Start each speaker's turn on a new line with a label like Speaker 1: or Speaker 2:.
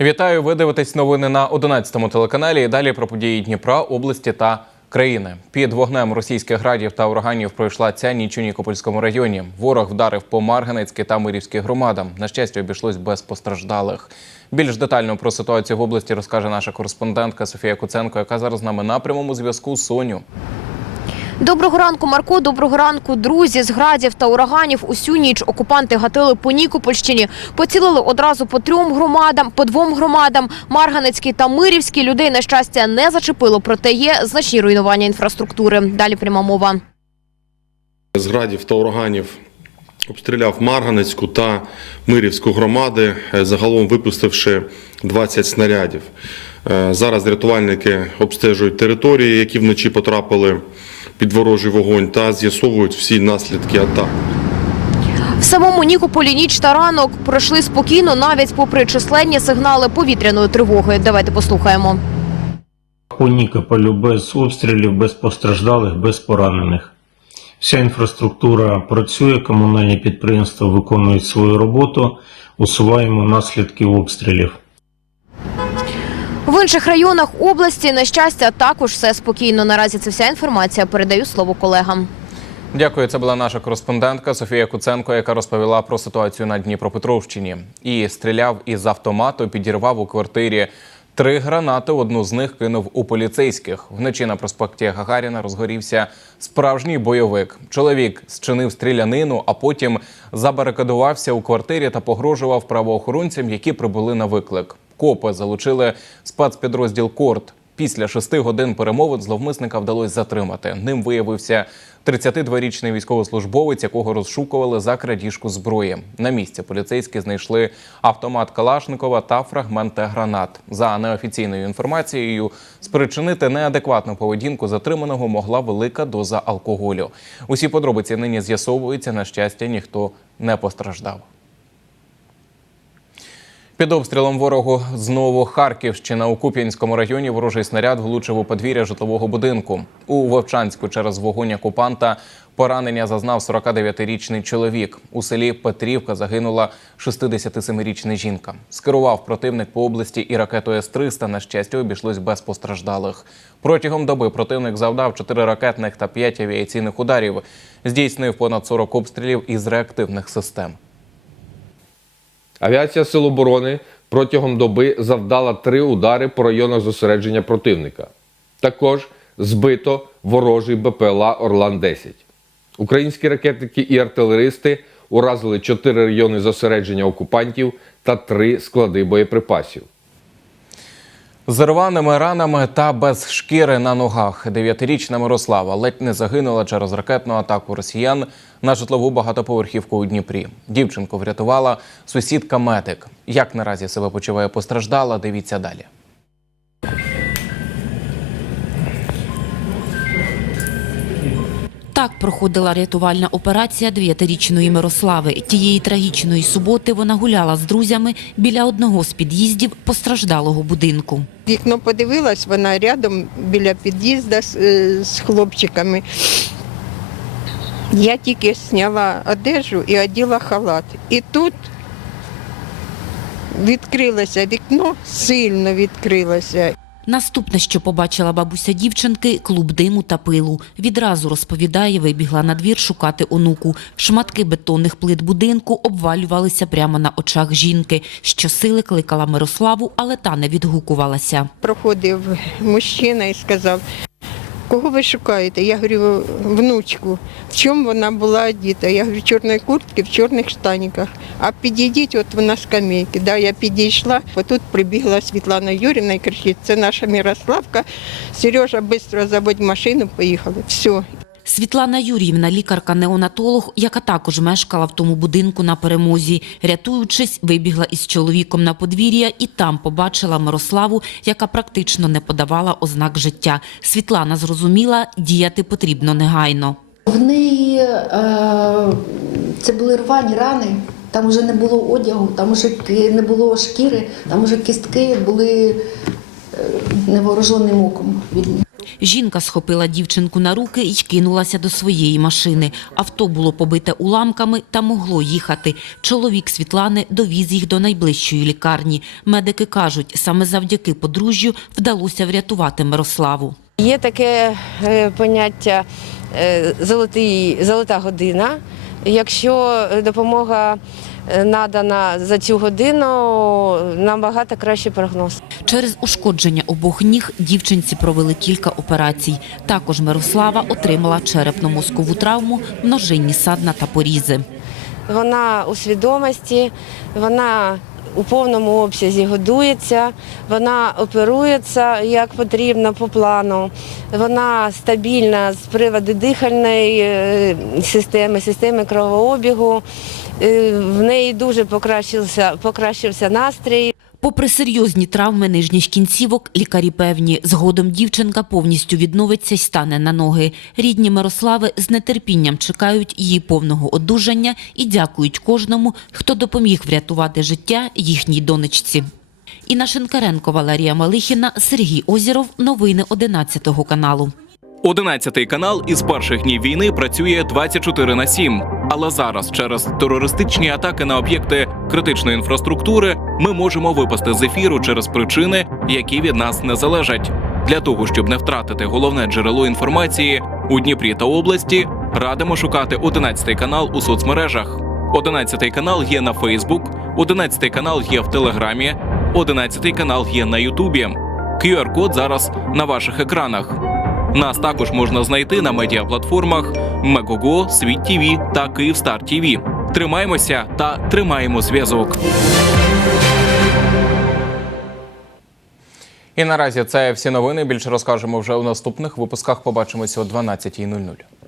Speaker 1: Вітаю! Ви дивитесь новини на 11 телеканалі. І далі про події Дніпра, області та країни. Під вогнем російських градів та ураганів пройшла ця ніч у Нікопольському районі. Ворог вдарив по Марганецькій та Мирівській громадам. На щастя, обійшлось без постраждалих. Більш детально про ситуацію в області розкаже наша кореспондентка Софія Куценко, яка зараз з нами на прямому зв'язку. Соню.
Speaker 2: Доброго ранку, Марко. Доброго ранку, друзі. З градів та ураганів усю ніч окупанти гатили по Нікопольщині. Поцілили одразу по трьом громадам, по двом громадам. Марганецькій та Мирівській людей на щастя не зачепило, проте є значні руйнування інфраструктури. Далі пряма мова.
Speaker 3: з градів та ураганів обстріляв Марганецьку та Мирівську громади, е, загалом випустивши 20 снарядів. Е, Зараз рятувальники обстежують території, які вночі потрапили під ворожий вогонь, та з'ясовують всі наслідки атак.
Speaker 2: В самому Нікополі ніч та ранок пройшли спокійно, навіть попри численні сигнали повітряної тривоги. Давайте послухаємо.
Speaker 4: По Нікополю без обстрілів, без постраждалих, без поранених. Вся інфраструктура працює, комунальні підприємства виконують свою роботу, усуваємо наслідки обстрілів.
Speaker 2: В інших районах області на щастя також все спокійно. Наразі це вся інформація. Передаю слово колегам.
Speaker 1: Дякую. Це була наша кореспондентка Софія Куценко, яка розповіла про ситуацію на Дніпропетровщині. І стріляв із автомату, підірвав у квартирі три гранати. Одну з них кинув у поліцейських. Вночі на проспекті Гагаріна розгорівся справжній бойовик. Чоловік зчинив стрілянину, а потім забарикадувався у квартирі та погрожував правоохоронцям, які прибули на виклик. Копи залучили спецпідрозділ Корт. Після шести годин перемовин зловмисника вдалося затримати. Ним виявився 32-річний військовослужбовець, якого розшукували за крадіжку зброї. На місці поліцейські знайшли автомат Калашникова та фрагменти гранат. За неофіційною інформацією, спричинити неадекватну поведінку затриманого могла велика доза алкоголю. Усі подробиці нині з'ясовуються. На щастя, ніхто не постраждав. Під обстрілом ворогу знову Харківщина у Куп'янському районі ворожий снаряд влучив у подвір'я житлового будинку. У Вовчанську через вогонь окупанта поранення зазнав 49-річний чоловік. У селі Петрівка загинула 67-річна жінка. Скерував противник по області і ракетою С-300. На щастя, обійшлось без постраждалих. Протягом доби противник завдав 4 ракетних та 5 авіаційних ударів. Здійснив понад 40 обстрілів із реактивних систем.
Speaker 5: Авіація Сил оборони протягом доби завдала три удари по районах зосередження противника. Також збито ворожий БПЛА Орлан-10. Українські ракетники і артилеристи уразили чотири райони зосередження окупантів та три склади боєприпасів.
Speaker 1: З рваними ранами та без шкіри на ногах дев'ятирічна Мирослава ледь не загинула через ракетну атаку росіян на житлову багатоповерхівку у Дніпрі. Дівчинку врятувала сусідка медик. Як наразі себе почуває постраждала, дивіться далі.
Speaker 6: Так проходила рятувальна операція дев'ятирічної Мирослави. Тієї трагічної суботи вона гуляла з друзями біля одного з під'їздів постраждалого будинку.
Speaker 7: Вікно подивилась, вона рядом біля під'їзду е, з хлопчиками. Я тільки зняла одежу і оділа халат. І тут відкрилося вікно, сильно відкрилося.
Speaker 6: Наступне, що побачила бабуся дівчинки – клуб диму та пилу. Відразу розповідає, вибігла на двір шукати онуку. Шматки бетонних плит будинку обвалювалися прямо на очах жінки. Щосили кликала Мирославу, але та не відгукувалася.
Speaker 7: Проходив мужчина і сказав, кого ви шукаєте? Я говорю, внучку. В чому вона була одіта? Я говорю, в чорної куртці, в чорних штаніках. А підійдіть, от вона скамейки. Да, я підійшла, тут прибігла Світлана Юрівна і кричить, це наша Мирославка. Сережа, швидко заводь машину, поїхали. Все.
Speaker 6: Світлана Юріївна, лікарка-неонатолог, яка також мешкала в тому будинку на перемозі. Рятуючись, вибігла із чоловіком на подвір'я і там побачила Мирославу, яка практично не подавала ознак життя. Світлана зрозуміла, діяти потрібно негайно.
Speaker 8: В неї е, це були рвані рани, там вже не було одягу, там вже не було шкіри, там вже кістки були е, невооруженим оком видні.
Speaker 6: Жінка схопила дівчинку на руки і кинулася до своєї машини. Авто було побите уламками та могло їхати. Чоловік Світлани довіз їх до найближчої лікарні. Медики кажуть, саме завдяки подружжю вдалося врятувати Мирославу.
Speaker 9: Є таке е, поняття е, золотий, золота година. Якщо допомога е, надана за цю годину, набагато кращий прогноз.
Speaker 6: Через ушкодження обох ніг дівчинці провели кілька операцій. Також Мирослава отримала черепно-мозкову травму, множинні садна та порізи.
Speaker 9: Вона у свідомості, вона у повному обсязі годується, вона оперується як потрібно по плану. Вона стабільна з приводу дихальної е, системи, системи кровообігу. Е, В неї дуже покращився, покращився настрій.
Speaker 6: Попри серйозні травми нижніх кінцівок, лікарі певні, згодом дівчинка повністю відновиться й стане на ноги. Рідні Мирослави з нетерпінням чекають її повного одужання і дякують кожному, хто допоміг врятувати життя їхній донечці. Інна Шинкаренко, Валерія Малихіна, Сергій Озіров. Новини 11 каналу.
Speaker 1: 11 канал із перших днів війни працює 24 на 7. Але зараз, через терористичні атаки на об'єкти критичної інфраструктури, ми можемо випасти з ефіру через причини, які від нас не залежать. Для того щоб не втратити головне джерело інформації у Дніпрі та області, радимо шукати 11 канал у соцмережах. 11 канал є на Фейсбук, 11 канал є в Телеграмі, 11 канал є на Ютубі. QR-код зараз на ваших екранах. Нас також можна знайти на медіаплатформах Мегого, Світ ТВ та Київстар ТВ. Тримаємося та тримаємо зв'язок. І наразі це всі новини. Більше розкажемо вже у наступних випусках. Побачимося о 12.00.